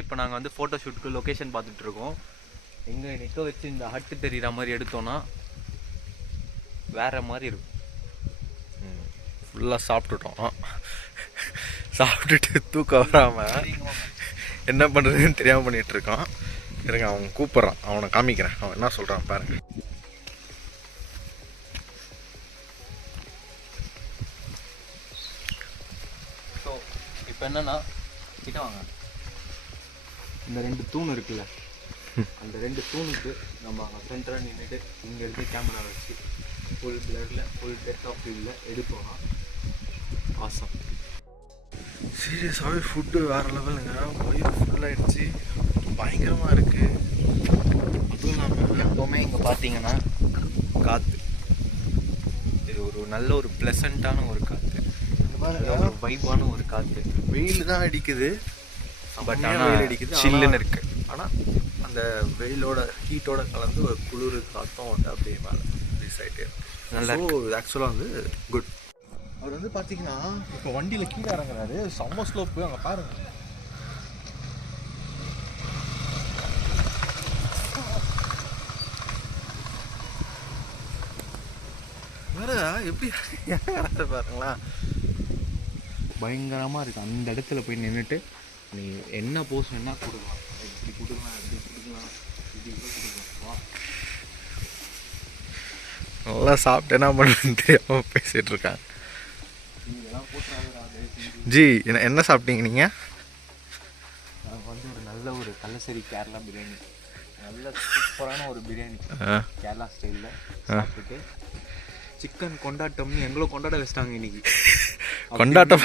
இப்போ நாங்கள் வந்து ஃபோட்டோ ஷூட்டுக்கு லொக்கேஷன் பார்த்துட்ருக்கோம். எங்கே நிற்க வச்சு இந்த ஹட்டு தெரிகிற மாதிரி எடுத்தோன்னா வேறு மாதிரி இருக்கும். ஃபுல்லாக சாப்பிட்டுட்டோம். சாப்பிட்டுட்டு தூக்கம் வராமல் என்ன பண்ணுறதுன்னு தெரியாமல் பண்ணிகிட்ருக்கான். இருங்க, அவன் கூப்பிட்றான், அவனை காமிக்கிறேன். அவன் என்ன சொல்கிறான் பாருங்க. ஸோ இப்போ என்னென்னா கிட்ட வாங்க. இந்த 2 தூண் இருக்குல்ல, அந்த 2 தூணுக்கு நம்ம அங்கே சென்டராக நின்றுட்டு இங்கே இருந்து கேமரா வச்சு ஃபுல் பிளரில் ஃபுல் டெப்த் ஆஃப் ஃபீல்டில் எடுத்தோன்னா ஆசம். சீரியஸாகவே ஃபுட்டு வேறு லெவலுங்க. வயிறு ஃபுல்லாகிடுச்சு, பயங்கரமாக இருக்குது. அதுவும் இல்லாமல் எப்போவுமே இங்கே பார்த்தீங்கன்னா காற்று, இது ஒரு நல்ல ஒரு ப்ளசண்ட்டான ஒரு காற்று, ஒரு வைப்பான ஒரு காற்று. வெயில் தான் அடிக்குது, பட் ஆனால் வெயில் அடிக்குது, சில்லுன்னு இருக்குது. ஆனால் அந்த வெயிலோட ஹீட்டோட கலந்து ஒரு குளிர் காற்றும் வந்து அப்படியே மேலே ரிலீஸ் ஆகிட்டே இருக்கு. நல்லா ஆக்சுவலாக வந்து குட். அவர் வந்து பார்த்தீங்கன்னா இப்போ வண்டியில் கீழே இறங்குறாரு, செம்ம ஸ்லோப்பு. அங்கே பாருங்க, வேற எப்படி பாருங்களா, பயங்கரமாக இருக்குது. அந்த இடத்துல போய் நின்றுட்டு நீ என்ன போஸ் என்ன கொடுக்கலாம், இப்படி கொடுக்கலாம், இப்படி கொடுக்கலாம், இப்படி கொடுக்கலாம். நல்லா சாப்பிட்டு என்ன பண்ணுறதுன்னு தெரியாமல் பேசிகிட்டு இருக்காங்க. ஜி என்ன சாப்பிட்டீங்க நீங்கள்? நாங்கள் வந்து ஒரு நல்ல ஒரு கல்லசரி கேரளா பிரியாணி, நல்ல சூப்பரான ஒரு பிரியாணி கேரளா ஸ்டைலில் சாப்பிட்டுட்டு சிக்கன் கொண்டாட்டம்னு எங்களை கொண்டாட வச்சிட்டாங்க இன்னைக்கு. கொண்டாட்டம்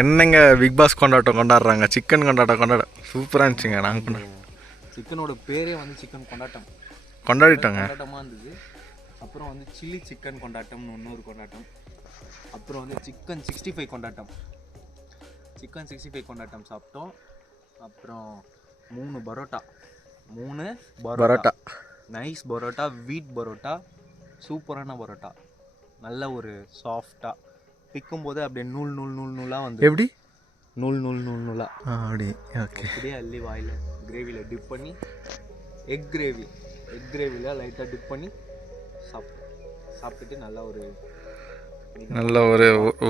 என்னங்க பிக் பாஸ் கொண்டாட்டம் கொண்டாடுறாங்க, சிக்கன் கொண்டாட்டம் சூப்பராக இருந்துச்சுங்க. நாங்கள் சிக்கனோட பேரே வந்து சிக்கன் கொண்டாட்டம் கொண்டாட்டமாக இருந்தது. அப்புறம் வந்து சில்லி சிக்கன் கொண்டாட்டம்னு இன்னொரு கொண்டாட்டம். அப்புறம் வந்து சிக்கன் 65 கொண்டாட்டம் சாப்பிட்டோம். அப்புறம் 3 பரோட்டா நைஸ் பரோட்டா, வீட் பரோட்டா, சூப்பரான பரோட்டா, நல்ல ஒரு சாஃப்டாக பிக்கும் போது அப்படியே நூலாக வந்து எப்படி நூலாக அப்படி ஓகே அப்படியே அள்ளி வாயில் கிரேவியில் டிப் பண்ணி எக் கிரேவியில் லைட்டாக டிப் பண்ணி சாப்பிட்டுட்டு நல்ல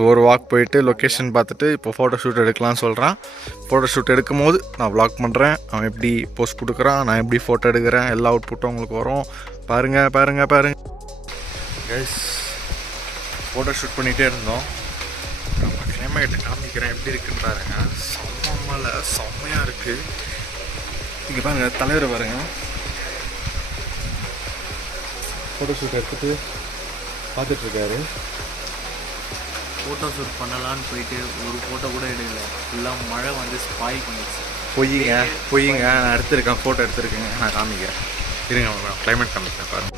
ஒரு வாக் போயிட்டு லொக்கேஷன் பார்த்துட்டு இப்போ ஃபோட்டோ ஷூட் எடுக்கலாம்னு சொல்கிறான். ஃபோட்டோ ஷூட் எடுக்கும் போது நான் வ்ளாக் பண்ணுறேன், அவன் எப்படி போஸ்ட் கொடுக்குறான், நான் எப்படி ஃபோட்டோ எடுக்கிறேன், எல்லா அவுட்புட்டும் உங்களுக்கு வரும். பாருங்கள் கைஸ், ஃபோட்டோ ஷூட் பண்ணிகிட்டே இருந்தோம். நம்ம கிளைமேட்டை காமிக்கிறேன் எப்படி இருக்குன்னு பாருங்க. செம்மையாக இருக்குது. இங்கே பாருங்கள், தலைவரை பாருங்கள், ஃபோட்டோ ஷூட் எடுத்துகிட்டு பார்த்துட்ருக்காரு. ஃபோட்டோ ஷூட் பண்ணலான்னு போயிட்டு ஒரு ஃபோட்டோ கூட எடுக்கல, ஃபுல்லாக மழை வந்து ஸ்பாயில் பண்ணிடுச்சு. பொய்யுங்க, நான் எடுத்திருக்கேன், ஃபோட்டோ எடுத்திருக்கேங்க, நான் காமிக்கிறேன். இருங்க, கிளைமேட் காமிக்கிறேன் பாருங்கள்.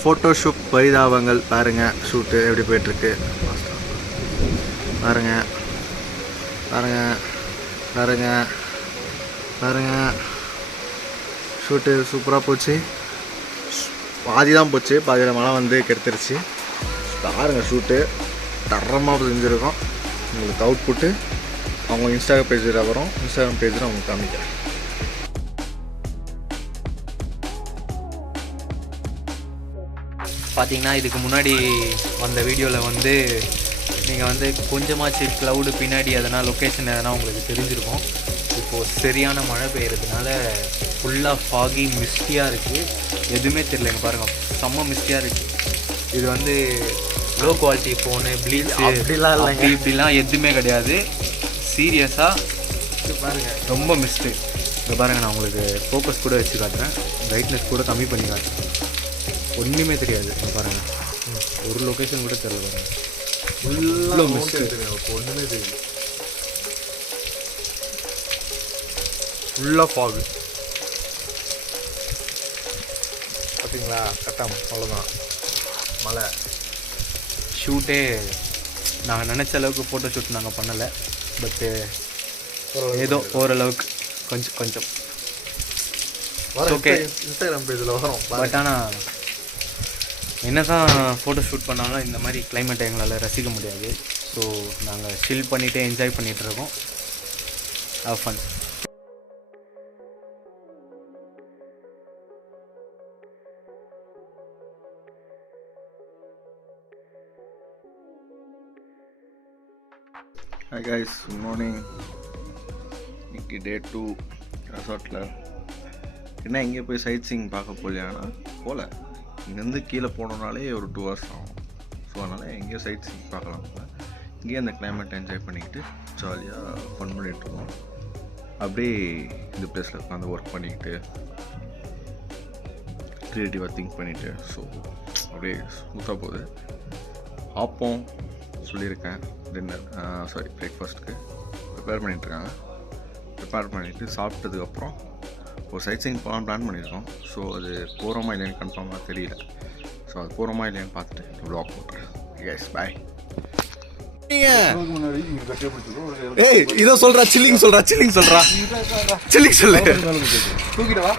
ஃபோட்டோஷூட் பரிதாபங்கள் பாருங்கள். ஷூட்டு எப்படி போயிட்டுருக்கு பாருங்கள். ஷூட்டு சூப்பராக போச்சு. பாதி தான் போச்சு, பாதியில் மழை வந்து கெடுத்துருச்சு. பாருங்கள், ஷூட்டு தரமாக செஞ்சுருக்கோம். உங்களுக்கு அவுட்புட்டு அவங்க இன்ஸ்டாகிராம் பேஜில் வரும், இன்ஸ்டாகிராம் பேஜில் அவங்களுக்கு காமிக்கிறேன். பார்த்தீங்கன்னா இதுக்கு முன்னாடி வந்த வீடியோவில் வந்து நீங்கள் வந்து கொஞ்சமாச்சு க்ளவுடு பின்னாடி எதனா லொக்கேஷன் எதனா உங்களுக்கு தெரிஞ்சிருக்கும். இப்போது சரியான மழை பெய்யறதுனால ஃபுல்லாக ஃபாகி மிஸ்டியாக இருக்குது, எதுவுமே தெரியல. இங்கே பாருங்கள், செம்ம மிஸ்டியாக இருக்குது. இது வந்து லோ குவாலிட்டி ஃபோனு, ப்ளீச்சு இப்படிலாம் எதுவுமே கிடையாது. சீரியஸாக பாருங்கள், ரொம்ப மிஸ்டு. இங்கே பாருங்கள், நான் உங்களுக்கு ஃபோக்கஸ் கூட வச்சு காட்டுறேன், பிரைட்னஸ் கூட கம்மி பண்ணி காட்டுறேன். ஒன்றுமே தெரியாது. பாருங்கள், ஒரு லொக்கேஷன் கூட தெரியல. பாருங்கள், ஃபுல்லாக மிஸ்டு, ஒன்றுமே தெரியல, ஃபுல்லாக ஃபாகு. பார்த்தீங்களா, கட்டம் அவ்வளோதான். மழை ஷூட்டே நாங்கள் நினச்ச அளவுக்கு ஃபோட்டோ ஷூட் நாங்கள் பண்ணலை. பட்டு ஏதோ ஓரளவுக்கு கொஞ்சம் ஓகே. இன்ஸ்டாகிராம் பேஜில் வரும். பட் ஆனால் என்ன தான் ஃபோட்டோ ஷூட் பண்ணாலும் இந்த மாதிரி கிளைமேட்டை எங்களால் ரசிக்க முடியாது. ஸோ நாங்கள் சில் பண்ணிவிட்டு என்ஜாய் பண்ணிகிட்ருக்கோம். Have fun. Hi guys, good morning. இன்னைக்கு டே 2 ரெசார்ட்டில். என்ன எங்கே போய் சைட் சீயிங் பார்க்க போகலையானா போகல. இங்கேருந்து கீழே போனோம்னாலே ஒரு 2 hours ஆகும். ஸோ அதனால் எங்கேயோ சைட் சீயிங் பார்க்கலாம். இங்கேயே அந்த கிளைமேட்டை என்ஜாய் பண்ணிக்கிட்டு ஜாலியாக ஃபன் பண்ணிகிட்ருக்கோம். அப்படியே இந்த பிளேஸில் உட்காந்து ஒர்க் பண்ணிக்கிட்டு க்ரியேட்டிவாக திங்க் பண்ணிவிட்டு ஸோ அப்படியே ஸ்மூத்தாக போகுது. ஆப்பம் சொல்லியிருக்கேன் டின்னர் பிரேக்ஃபாஸ்ட்டுக்கு ப்ரிப்பேர் பண்ணிகிட்ருக்காங்க. ப்ரிப்பேர் பண்ணிவிட்டு சாப்பிட்டதுக்கப்புறம் ஒரு சைட் சீயிங் போகலாம் பிளான் பண்ணியிருக்கோம். ஸோ அது போகிறோமா இல்லைன்னு கன்ஃபார்மாக தெரியல. ஸோ அது போகிறோமா இல்லையான்னு பார்த்துட்டு வ்ளாக் போட்டுறேன். Yes bye. ஏய் இதோ சொல்றா சில்லிங் சொல்றா சொல்லு தூக்கிடவா.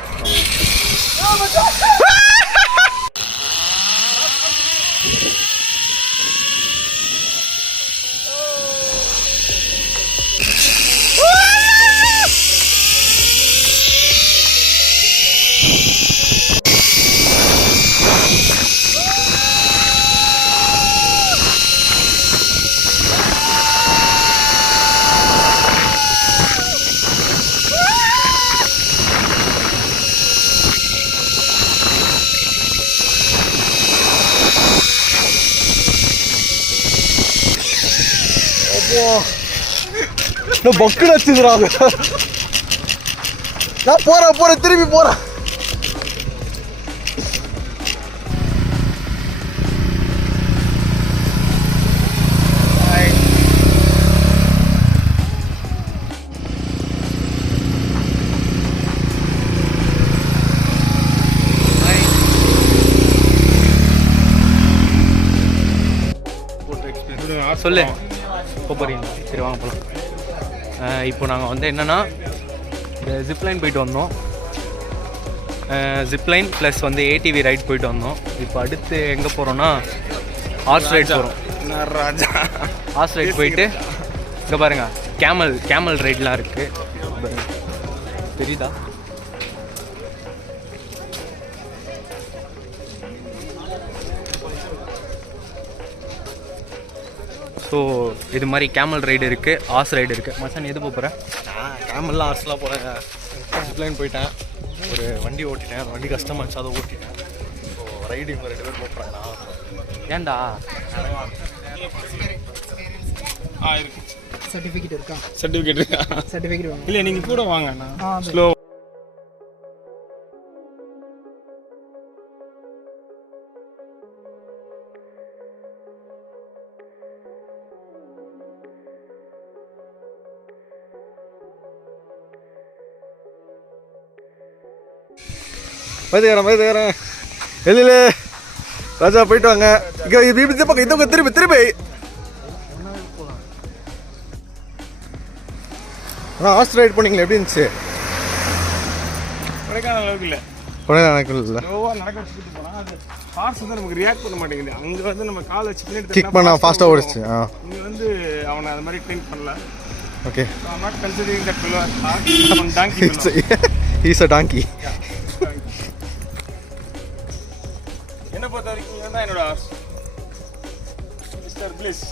பக்குன்னு வச்சுக்கிறாங்க. நான் போறேன் திரும்பி போறேன். சொல்லு போகிறீங்க. சரி வாங்க போகலாம். இப்போ நாங்கள் வந்து என்னென்னா இந்த ஜிப்லைன் போயிட்டு வந்தோம். ஜிப்லைன் ப்ளஸ் வந்து ஏடிவி ரைட் போயிட்டு வந்தோம். இப்போ அடுத்து எங்கே போகிறோன்னா ஹார்ஸ் ரைட் போகிறோம். ஹார்ஸ் ரைட் போயிட்டு இங்கே பாருங்கள் கேமல் ரைட்லாம் இருக்குது. தெரியுதா? ஸோ இது மாதிரி கேமல் ரைடு இருக்குது, ஹார்ஸ் ரைடு இருக்குது. மச்சான் எது போகிறேன்? கேமல்லாம் ஹார்ஸ்லாம் போகிறேன். ஜிப்லைன் போயிட்டேன். ஒரு வண்டி ஓட்டிட்டேன். அந்த வண்டி கஷ்டமாக இருந்துச்சு, அதை ஓட்டிட்டேன். ஸோ ரைடு இவங்க 2 பேர் போகிறாங்கண்ணா. ஏன்டா சர்டிஃபிகேட் இருக்கா? சர்டிஃபிகேட் வாங்க. இல்லை நீங்கள் கூட வாங்கண்ணா. ஸ்லோ வைத்துக்கிறேன் வெளியில ராஜா போயிட்டு வாங்க. இந்த பக்கம் இந்த பக்கம் திரும்பி ஆனால் ஹார்ஸ் ரைட் போனீங்களா? எப்படி இருந்துச்சு? கொடைக்கானல் அளவுக்கு இல்லை. கொடைக்கானல் இல்லை. ஸ்லோவாக நடக்க வச்சுட்டு போனால் அது ஹார்ஸ் வந்து நமக்கு ரியாக்ட் பண்ண மாட்டேங்குது. அங்கே வந்து நம்ம காலை வச்சு பின்னாடி கிக் பண்ண ஃபாஸ்ட்டாக ஓடிச்சு. இங்கே வந்து அவனை அது மாதிரி ட்ரெயின் பண்ணல. Okay. I'm not considering that fellow as hard. I'm a donkey fellow. He's a donkey. என்னை பொறுத்த வரைக்கும் இவன் தான் என்னோட ஹார்ஸ். Mister bliss.